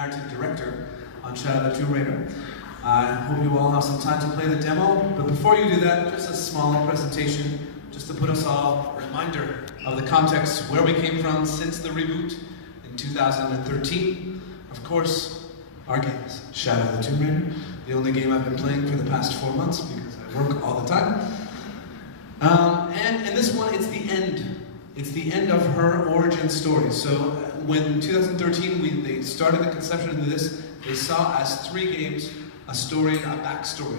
narrative director on Shadow the Tomb Raider. I hope you all have some time to play the demo, but before you do that, just a small presentation, just to put us all a reminder of the context, where we came from since the reboot in 2013. Of course, our game is Shadow the Tomb Raider, the only game I've been playing for the past 4 months because I work all the time. And this one, it's the end. It's the end of her origin story. So when in 2013 they started the conception of this, they saw as 3 games, a story, a backstory,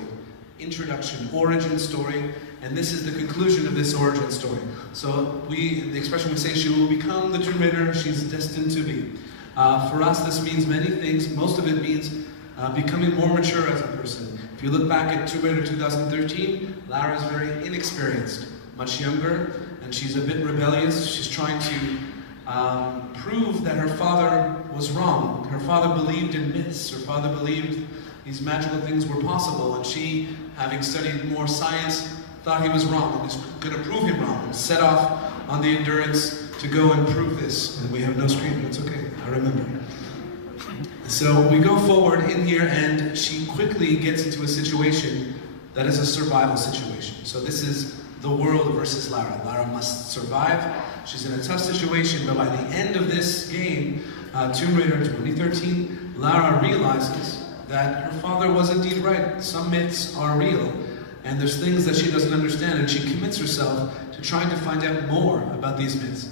introduction, origin story, and this is the conclusion of this origin story. So the expression we say, she will become the Tomb Raider she's destined to be. For us, this means many things. Most of it means becoming more mature as a person. If you look back at Tomb Raider 2013, Lara is very inexperienced, much younger, and she's a bit rebellious. She's trying to prove that her father was wrong. Her father believed in myths. Her father believed these magical things were possible, and she, having studied more science, thought he was wrong and was going to prove him wrong, and set off on the endurance to go and prove this. And we have no screen, but it's okay, I remember. So we go forward in here, and she quickly gets into a situation that is a survival situation. So this is the world versus Lara. Lara must survive. She's in a tough situation, but by the end of this game, Tomb Raider 2013, Lara realizes that her father was indeed right. Some myths are real, and there's things that she doesn't understand, and she commits herself to trying to find out more about these myths.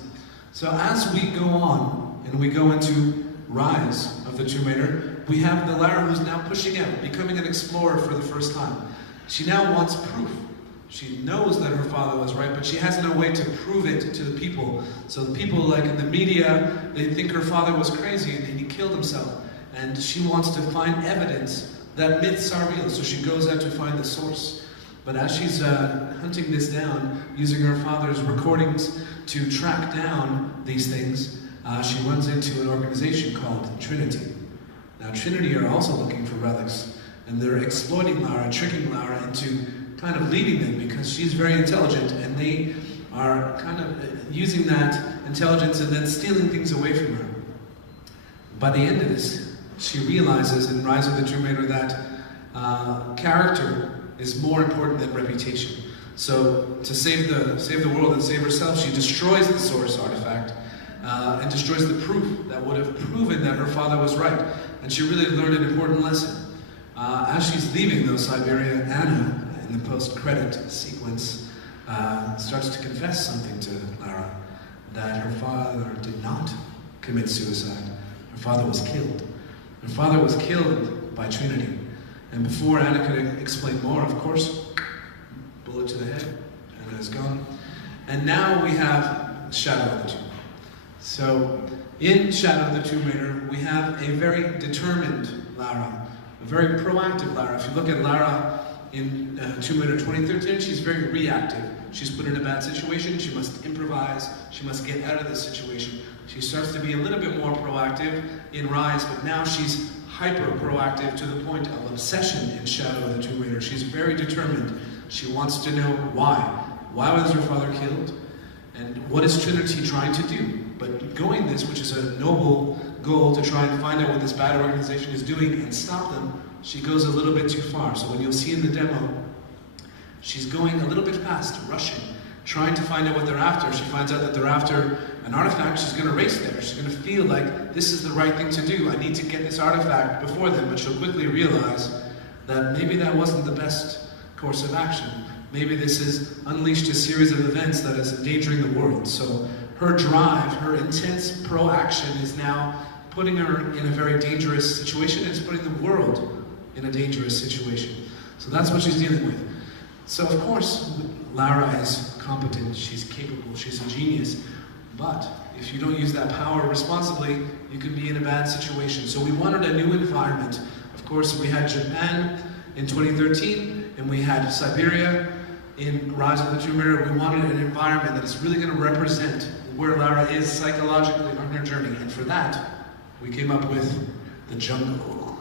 So as we go on, and we go into Rise of the Tomb Raider, we have the Lara who's now pushing out, becoming an explorer for the first time. She now wants proof. She knows that her father was right, but she has no way to prove it to the people. So the people, like in the media, they think her father was crazy and he killed himself. And she wants to find evidence that myths are real, so she goes out to find the source. But as she's hunting this down, using her father's recordings to track down these things, she runs into an organization called Trinity. Now Trinity are also looking for relics, and they're exploiting Lara, tricking Lara into kind of leading them because she's very intelligent, and they are kind of using that intelligence and then stealing things away from her. By the end of this, she realizes in Rise of the Tomb Raider that character is more important than reputation. So to save the world and save herself, she destroys the source artifact and destroys the proof that would have proven that her father was right. And she really learned an important lesson. As she's leaving, though, Siberia, Anna, in the post-credit sequence, starts to confess something to Lara, that her father did not commit suicide. Her father was killed. Her father was killed by Trinity. And before Anna could explain more, of course, bullet to the head, Anna is gone. And now we have Shadow of the Tomb. So, in Shadow of the Tomb Raider, we have a very determined Lara, a very proactive Lara. If you look at Lara in Tomb Raider 2013, she's very reactive. She's put in a bad situation, she must improvise, she must get out of this situation. She starts to be a little bit more proactive in Rise, but now she's hyper-proactive to the point of obsession in Shadow of the Tomb Raider. She's very determined. She wants to know why. Why was her father killed? And what is Trinity trying to do? But going this, which is a noble goal to try and find out what this bad organization is doing and stop them, she goes a little bit too far. So when you'll see in the demo, she's going a little bit fast, rushing, trying to find out what they're after. She finds out that they're after an artifact. She's going to race there. She's going to feel like this is the right thing to do. I need to get this artifact before them. But she'll quickly realize that maybe that wasn't the best course of action. Maybe this has unleashed a series of events that is endangering the world. So her drive, her intense pro-action is now putting her in a very dangerous situation. It's putting the world in a dangerous situation. So that's what she's dealing with. So of course, Lara is competent, she's capable, she's a genius. But if you don't use that power responsibly, you could be in a bad situation. So we wanted a new environment. Of course, we had Japan in 2013, and we had Siberia in Rise of the Tomb Raider. We wanted an environment that is really going to represent where Lara is psychologically on her journey. And for that, we came up with the jungle.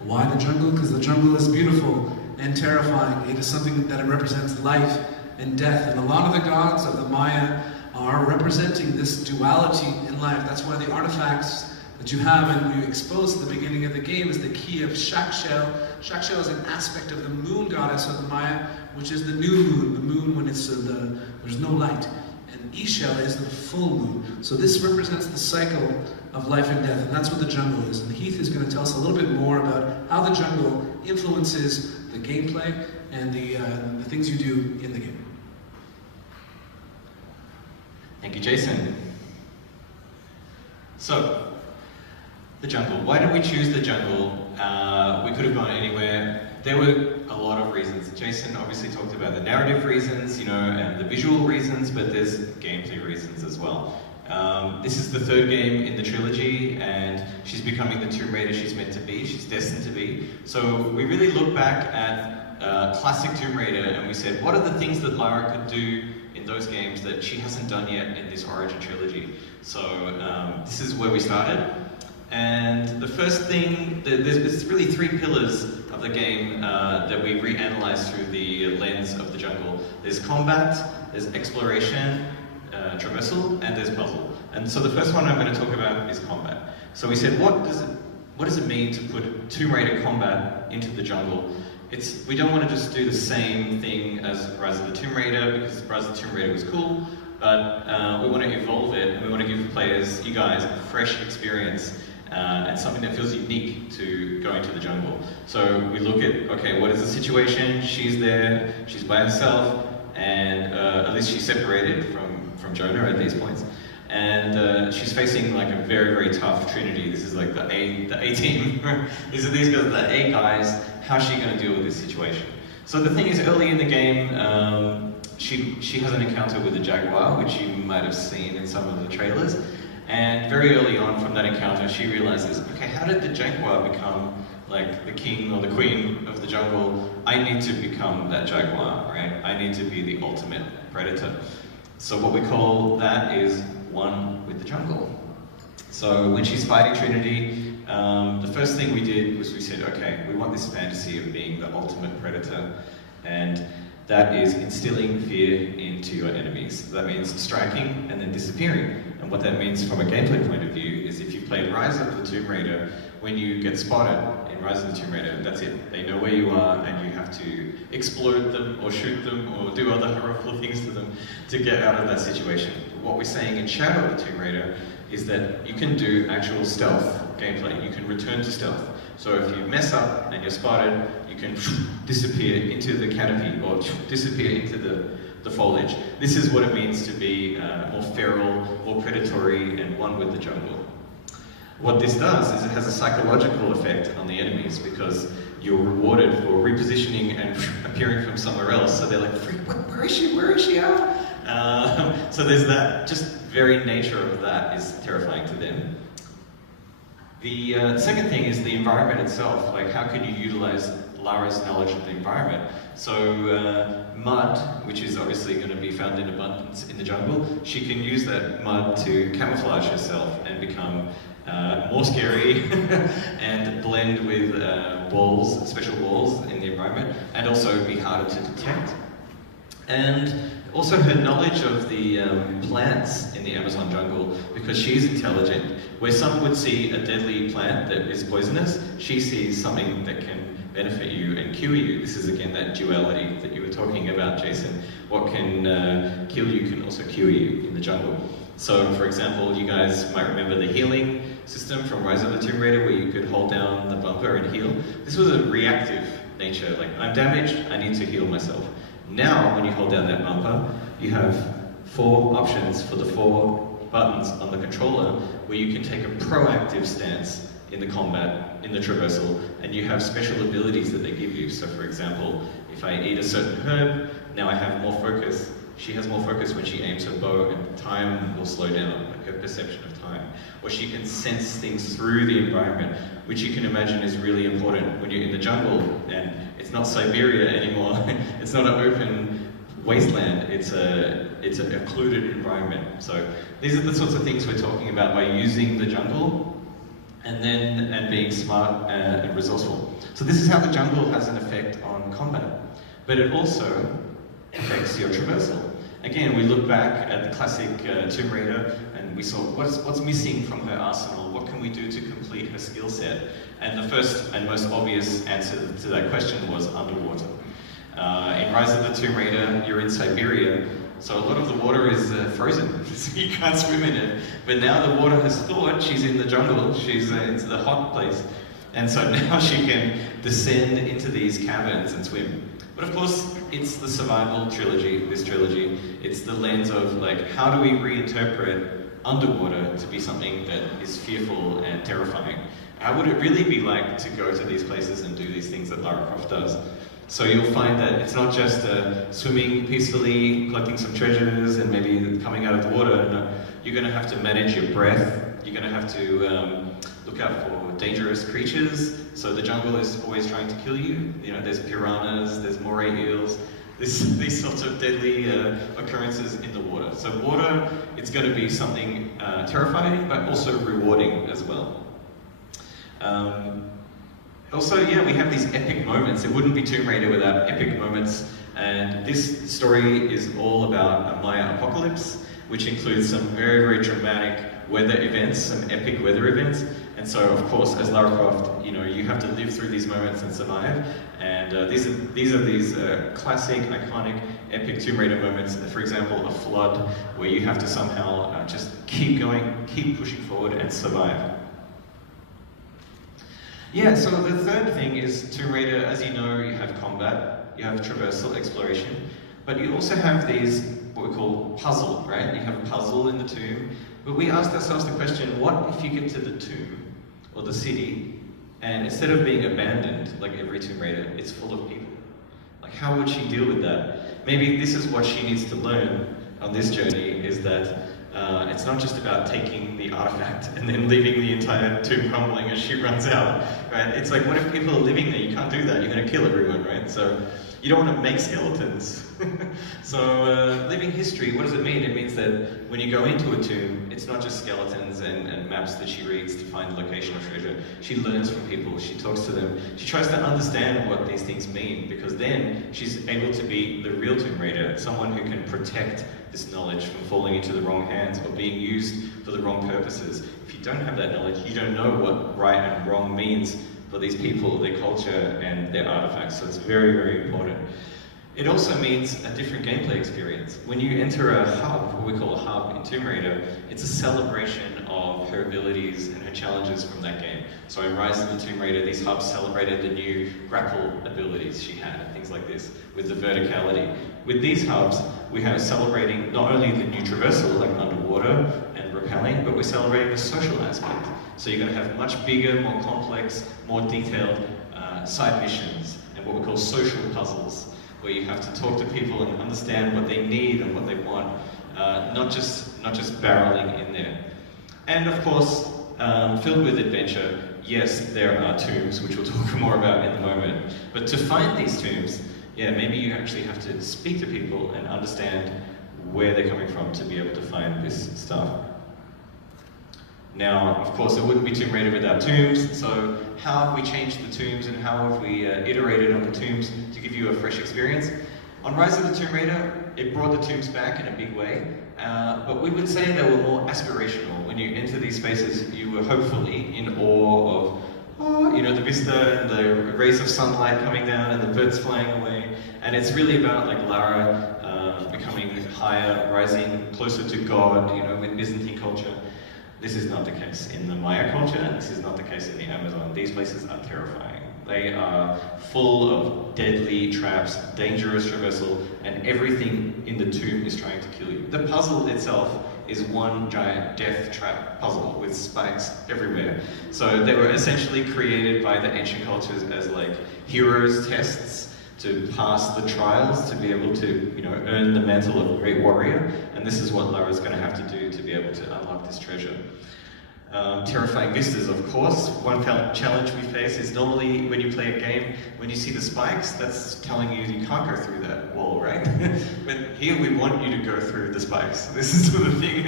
Why the jungle? Because the jungle is beautiful and terrifying. It is something that represents life and death. And a lot of the gods of the Maya are representing this duality in life. That's why the artifacts that you have and you expose at the beginning of the game is the key of Shakshel. Shakshel is an aspect of the moon goddess of the Maya, which is the new moon, the moon when it's there's no light. And Ishel is the full moon. So this represents the cycle of life and death, and that's what the jungle is. And Heath is going to tell us a little bit more about how the jungle influences the gameplay and the things you do in the game. Thank you, Jason. So, the jungle. Why did we choose the jungle? We could have gone anywhere. There were a lot of reasons. Jason obviously talked about the narrative reasons, you know, and the visual reasons, but there's gameplay reasons as well. This is the third game in the trilogy, and she's becoming the Tomb Raider she's meant to be, she's destined to be. So we really look back at classic Tomb Raider and we said, what are the things that Lara could do in those games that she hasn't done yet in this Origin trilogy? So this is where we started. And the first thing, there's really three pillars of the game that we reanalyzed through the lens of the jungle. There's combat, there's exploration, traversal, and there's puzzle. And so the first one I'm going to talk about is combat. So we said, what does it mean to put Tomb Raider combat into the jungle? We don't want to just do the same thing as Rise of the Tomb Raider, because Rise of the Tomb Raider was cool, but we want to evolve it, and we want to give players, you guys, a fresh experience and something that feels unique to going to the jungle. So we look at, okay, what is the situation? She's there, she's by herself, and at least she's separated from Jonah at these points. And she's facing like a very, very tough Trinity. This is like the A team. These guys are the A guys. How's she going to deal with this situation? So the thing is, early in the game, she has an encounter with a jaguar, which you might have seen in some of the trailers. And very early on from that encounter, she realizes, okay, how did the jaguar become like the king or the queen of the jungle? I need to become that jaguar, right? I need to be the ultimate predator. So what we call that is one with the jungle. So when she's fighting Trinity, the first thing we did was we said, okay, we want this fantasy of being the ultimate predator, and that is instilling fear into your enemies. That means striking and then disappearing. And what that means from a gameplay point of view is if you've played Rise of the Tomb Raider, when you get spotted in Rise of the Tomb Raider, that's it. They know where you are and you have to explode them or shoot them or do other horrible things to them to get out of that situation. What we're saying in Shadow of the Tomb Raider is that you can do actual stealth gameplay. You can return to stealth. So if you mess up and you're spotted, you can disappear into the canopy or disappear into the foliage. This is what it means to be more feral, more predatory, and one with the jungle. What this does is it has a psychological effect on the enemies because you're rewarded for repositioning and appearing from somewhere else. So they're like, where is she? Where is she at? So there's that, just very nature of that is terrifying to them. The second thing is the environment itself. Like, how can you utilize Lara's knowledge of the environment? So mud, which is obviously going to be found in abundance in the jungle, she can use that mud to camouflage herself and become more scary and blend with walls, special walls in the environment, and also be harder to detect. And also her knowledge of the plants in the Amazon jungle, because she's intelligent. Where some would see a deadly plant that is poisonous, she sees something that can benefit you and cure you. This is again that duality that you were talking about, Jason. What can kill you can also cure you in the jungle. So for example, you guys might remember the healing system from Rise of the Tomb Raider where you could hold down the bumper and heal. This was a reactive nature, like I'm damaged, I need to heal myself. Now, when you hold down that bumper, you have 4 options for the 4 buttons on the controller where you can take a proactive stance in the combat, in the traversal, and you have special abilities that they give you. So for example, if I eat a certain herb, now I have more focus. She has more focus when she aims her bow, and time will slow down, like her perception of time. Or she can sense things through the environment, which you can imagine is really important when you're in the jungle, and it's not Siberia anymore. It's not an open wasteland, it's an occluded environment. So these are the sorts of things we're talking about by using the jungle and being smart and resourceful. So this is how the jungle has an effect on combat, but it also affects your traversal. Again, we look back at the classic Tomb Raider, and and we saw what's missing from her arsenal, what can we do to complete her skill set? And the first and most obvious answer to that question was underwater. In Rise of the Tomb Raider, you're in Siberia, so a lot of the water is frozen, so you can't swim in it. But now the water has thawed, she's in the jungle, she's into the hot place, and so now she can descend into these caverns and swim. But of course, it's the survival trilogy, this trilogy. It's the lens of, like, how do we reinterpret underwater to be something that is fearful and terrifying? How would it really be like to go to these places and do these things that Lara Croft does? So you'll find that it's not just swimming peacefully, collecting some treasures, and maybe coming out of the water. No, you're going to have to manage your breath. You're going to have to look out for dangerous creatures. So the jungle is always trying to kill you. You know, there's piranhas, there's moray eels, these sorts of deadly occurrences in the water. So water, it's going to be something terrifying, but also rewarding as well. Also, yeah, we have these epic moments. It wouldn't be Tomb Raider without epic moments. And this story is all about a Maya apocalypse, which includes some very, very dramatic weather events, some epic weather events. And so, of course, as Lara Croft, you know, you have to live through these moments and survive. And these are classic, iconic, epic Tomb Raider moments. For example, a flood, where you have to somehow just keep going, keep pushing forward, and survive. Yeah, so the third thing is Tomb Raider. As you know, you have combat, you have traversal, exploration, but you also have these, what we call puzzle, right? You have a puzzle in the tomb, but we asked ourselves the question, what if you get to the tomb, or the city, and instead of being abandoned, like every Tomb Raider, it's full of people? Like, how would she deal with that? Maybe this is what she needs to learn on this journey, is that it's not just about taking the artifact and then leaving the entire tomb crumbling as she runs out, right? It's like, what if people are living there? You can't do that. You're going to kill everyone, right? So you don't want to make skeletons. So living history, what does it mean? It means that when you go into a tomb, it's not just skeletons and maps that she reads to find the location of treasure. She learns from people, she talks to them, she tries to understand what these things mean, because then she's able to be the real Tomb Raider, someone who can protect this knowledge from falling into the wrong hands or being used for the wrong purposes. If you don't have that knowledge, you don't know what right and wrong means for these people, their culture, and their artifacts. So it's very, very important. It also means a different gameplay experience. When you enter a hub, what we call a hub in Tomb Raider, it's a celebration of her abilities and her challenges from that game. So in Rise of the Tomb Raider, these hubs celebrated the new grapple abilities she had, things like this, with the verticality. With these hubs, we have celebrating not only the new traversal, like underwater and rappelling, but we're celebrating the social aspect. So you're going to have much bigger, more complex, more detailed side missions, and what we call social puzzles, where you have to talk to people and understand what they need and what they want, not just barreling in there. And of course, filled with adventure. Yes, there are tombs, which we'll talk more about in a moment. But to find these tombs, yeah, maybe you actually have to speak to people and understand where they're coming from to be able to find this stuff. Now, of course, it wouldn't be Tomb Raider without tombs, so how have we changed the tombs and how have we iterated on the tombs to give you a fresh experience? On Rise of the Tomb Raider, it brought the tombs back in a big way, but we would say they were more aspirational. When you enter these spaces, you were hopefully in awe of, you know, the vista and the rays of sunlight coming down and the birds flying away. And it's really about, like, Lara becoming higher, rising closer to God, you know, with Byzantine culture. This is not the case in the Maya culture, and this is not the case in the Amazon. These places are terrifying. They are full of deadly traps, dangerous traversal, and everything in the tomb is trying to kill you. The puzzle itself is one giant death trap puzzle with spikes everywhere. So they were essentially created by the ancient cultures as, like, heroes tests to pass the trials, to be able to, you know, earn the mantle of a great warrior. And this is what Lara's going to have to do to be able to unlock this treasure. Terrifying vistas, of course. One challenge we face is normally when you play a game, when you see the spikes, that's telling you you can't go through that wall, right? But here we want you to go through the spikes. This is the thing,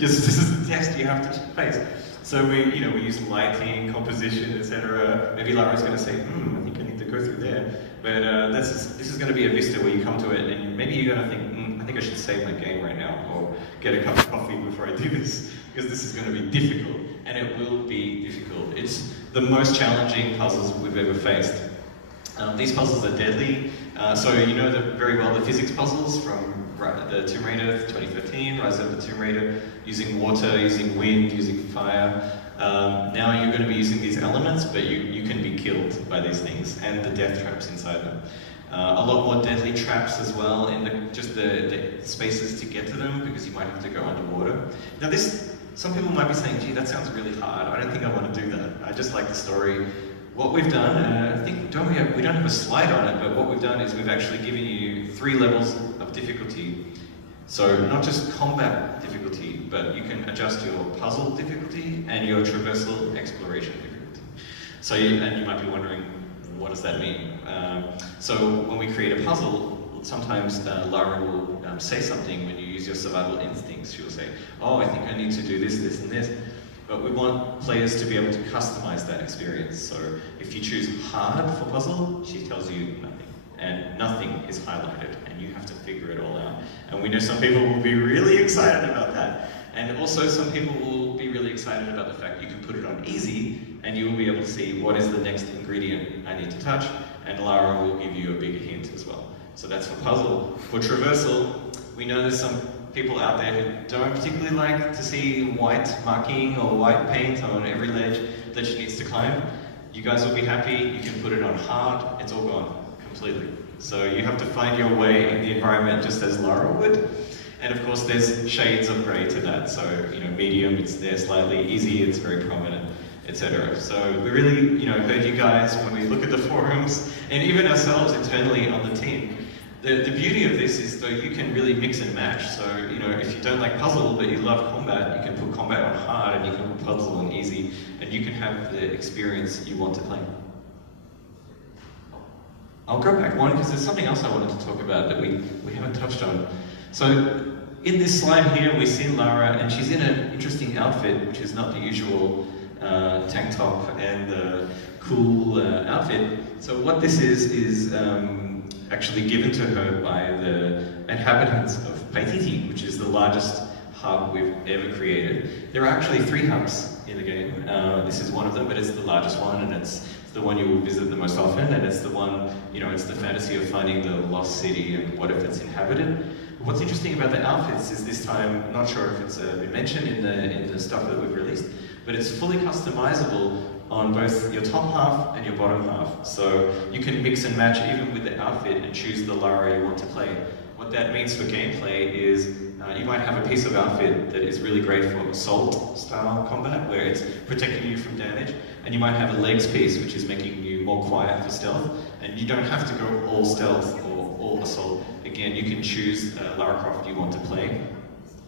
this is the test you have to face. So we use lighting, composition, etc. Maybe Lara's going to say, I think I need to go through there. But this is going to be a vista where you come to it and maybe you're going to think, I think I should save my game right now or get a cup of coffee before I do this, because this is going to be difficult, and it will be difficult. It's the most challenging puzzles we've ever faced. These puzzles are deadly, so you know very well the physics puzzles from the Tomb Raider 2013, Rise of the Tomb Raider, using water, using wind, using fire. Now you're going to be using these elements, but you can be killed by these things, and the death traps inside them. A lot more deadly traps as well in the spaces to get to them, because you might have to go underwater. Now some people might be saying, gee, that sounds really hard, I don't think I want to do that. I just like the story. What we've done, I think we don't have a slide on it, but what we've done is we've actually given you 3 levels of difficulty. So not just combat difficulty, but you can adjust your puzzle difficulty and your traversal exploration difficulty. So and you might be wondering, what does that mean? So when we create a puzzle, sometimes Lara will say something when you use your survival instincts. She'll say, oh, I think I need to do this, this, and this. But we want players to be able to customize that experience. So if you choose hard for puzzle, she tells you nothing. And nothing is highlighted, and you have to figure it all out. And we know some people will be really excited about that. And also some people will be really excited about the fact you can put it on easy, and you will be able to see what is the next ingredient I need to touch, and Lara will give you a bigger hint as well. So that's for puzzle. For traversal, we know there's some people out there who don't particularly like to see white marking or white paint on every ledge that she needs to climb. You guys will be happy, you can put it on hard, it's all gone completely. So you have to find your way in the environment just as Lara would. And of course there's shades of grey to that, so medium, it's there slightly, easy, it's very prominent, etc. So we really heard you guys when we look at the forums, and even ourselves internally on the team. The beauty of this is though you can really mix and match. So if you don't like puzzle but you love combat, you can put combat on hard and you can put puzzle on easy, and you can have the experience you want to play. I'll go back one because there's something else I wanted to talk about that we haven't touched on. So in this slide here we see Lara, and she's in an interesting outfit, which is not the usual tank top and cool outfit. So what this is actually given to her by the inhabitants of Paititi, which is the largest hub we've ever created. There are actually 3 hubs in the game. This is one of them, but it's the largest one, and it's the one you will visit the most often, and it's the one, it's the fantasy of finding the lost city and what if it's inhabited. What's interesting about the outfits is this time, not sure if it's been mentioned in the stuff that we've released, but it's fully customizable on both your top half and your bottom half. So you can mix and match even with the outfit and choose the Lara you want to play. What that means for gameplay is you might have a piece of outfit that is really great for assault style combat, where it's protecting you from damage, and you might have a legs piece which is making you more quiet for stealth, and you don't have to go all stealth or all assault. Again, you can choose Lara Croft you want to play.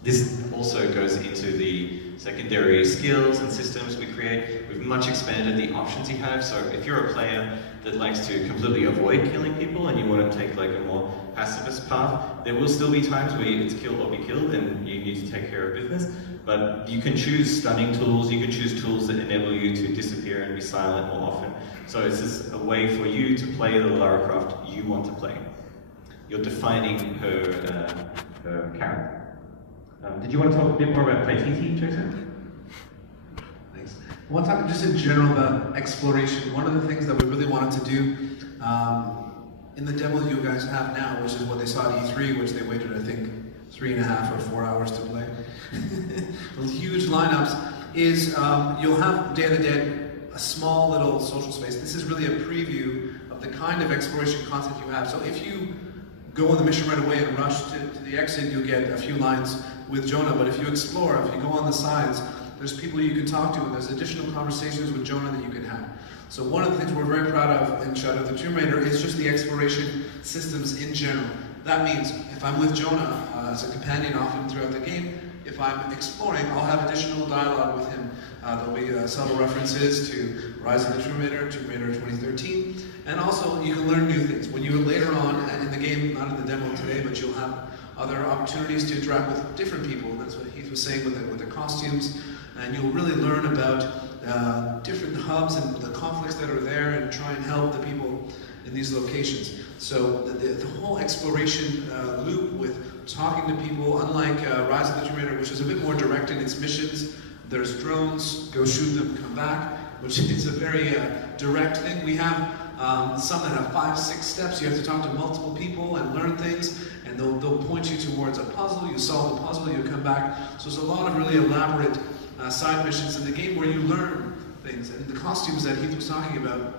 This also goes into the secondary skills and systems we create. We've much expanded the options you have, so if you're a player that likes to completely avoid killing people and you want to take like a more pacifist path, there will still be times where it's kill or be killed and you need to take care of business, but you can choose stunning tools, you can choose tools that enable you to disappear and be silent more often. So it's just a way for you to play the Lara Croft you want to play. You're defining her character. Did you want to talk a bit more about Paititi, Jason? Thanks. I want to talk just in general about exploration. One of the things that we really wanted to do in the demo you guys have now, which is what they saw at E3, which they waited, I think, 3.5 or 4 hours to play, with huge lineups, is you'll have Day of the Dead, a small little social space. This is really a preview of the kind of exploration content you have. So if you go on the mission right away and rush to the exit, you'll get a few lines with Jonah, but if you explore, if you go on the sides, there's people you can talk to, and there's additional conversations with Jonah that you can have. So one of the things we're very proud of in Shadow of the Tomb Raider is just the exploration systems in general. That means if I'm with Jonah as a companion often throughout the game, if I'm exploring, I'll have additional dialogue with him. There'll be subtle references to Rise of the Tomb Raider 2013, and also you can learn new things. When you later on in the game, not in the demo today, but you'll have other opportunities to interact with different people, and that's what Heath was saying with the costumes, and you'll really learn about different hubs and the conflicts that are there and try and help the people in these locations. So the whole exploration loop with talking to people, unlike Rise of the Tomb Raider, which is a bit more direct in its missions. There's drones, go shoot them, come back, which is a very direct thing. We have some that have 5, 6 steps. You have to talk to multiple people and learn things, and they'll point you towards a puzzle. You solve the puzzle, you come back. So there's a lot of really elaborate side missions in the game where you learn things. And the costumes that Heath was talking about,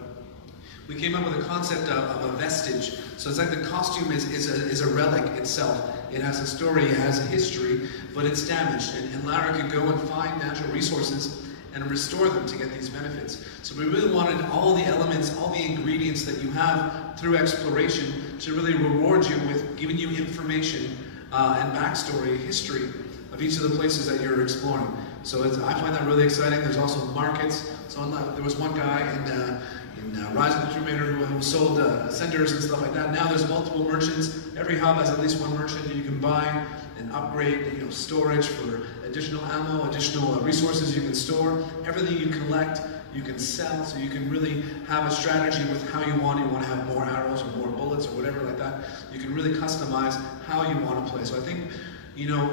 we came up with a concept of a vestige. So it's like the costume is a relic itself. It has a story, it has a history, but it's damaged. And Lara could go and find natural resources and restore them to get these benefits. So we really wanted all the elements, all the ingredients that you have through exploration to really reward you with giving you information and backstory, history of each of the places that you're exploring. So I find that really exciting. There's also markets. So there was one guy in Rise of the Tomb Raider who sold centers and stuff like that. Now there's multiple merchants. Every hub has at least one merchant that you can buy and upgrade, storage for additional ammo, additional resources you can store. Everything you collect, you can sell, so you can really have a strategy with how you want. You want to have more arrows or more bullets or whatever like that. You can really customize how you want to play. So I think,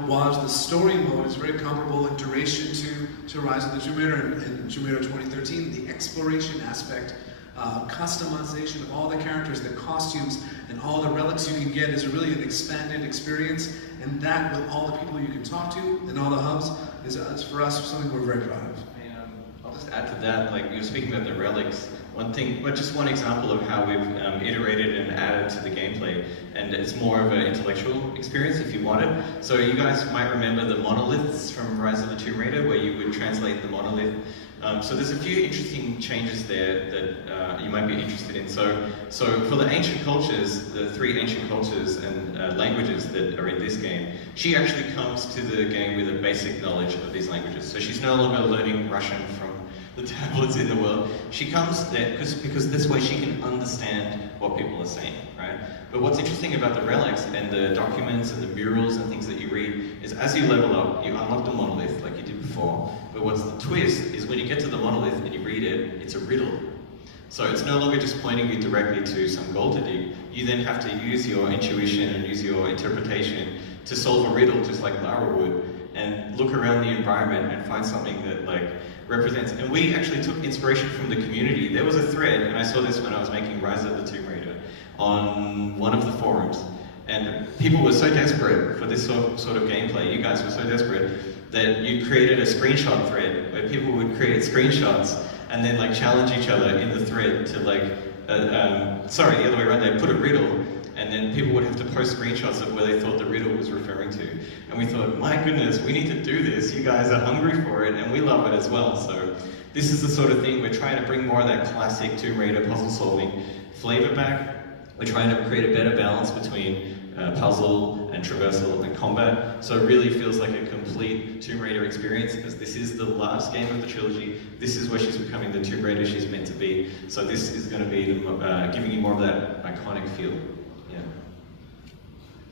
while the story mode is very comparable in duration to Rise of the Tomb Raider and Tomb Raider 2013, the exploration aspect, customization of all the characters, the costumes, and all the relics you can get is really an expanded experience. And that, with all the people you can talk to and all the hubs, is for us something we're very proud of. I'll just add to that, like you're speaking about the relics. Just one example of how we've iterated and added to the gameplay, and it's more of an intellectual experience if you want it. So you guys might remember the monoliths from Rise of the Tomb Raider, where you would translate the monolith. So there's a few interesting changes there that you might be interested in. So for the ancient cultures, the 3 ancient cultures and languages that are in this game, she actually comes to the game with a basic knowledge of these languages. So she's no longer learning Russian from the tablets in the world. She comes there because this way she can understand what people are saying, right? But what's interesting about the relics and the documents and the murals and things that you read is as you level up, you unlock the monolith like you did before. But what's the twist is when you get to the monolith and you read it, it's a riddle. So it's no longer just pointing you directly to some gold to dig. You then have to use your intuition and use your interpretation to solve a riddle just like Lara would, and look around the environment and find something that represents. And we actually took inspiration from the community. There was a thread, and I saw this when I was making Rise of the Tomb Raider, on one of the forums. And people were so desperate for this sort of gameplay, you guys were so desperate, that you created a screenshot thread where people would create screenshots and then challenge each other in the thread to sorry, the other way around, they put a riddle, and then people would have to post screenshots of where they thought the riddle was referring to. And we thought, my goodness, we need to do this. You guys are hungry for it, and we love it as well. So this is the sort of thing, we're trying to bring more of that classic Tomb Raider puzzle solving flavor back. We're trying to create a better balance between puzzle and traversal and combat. So it really feels like a complete Tomb Raider experience, because this is the last game of the trilogy. This is where she's becoming the Tomb Raider she's meant to be. So this is going to be giving you more of that iconic feel. Yeah.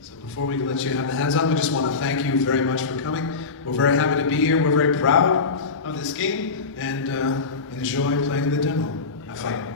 So before we let you have the hands up, I just want to thank you very much for coming. We're very happy to be here. We're very proud of this game, and enjoy playing the demo. Have fun.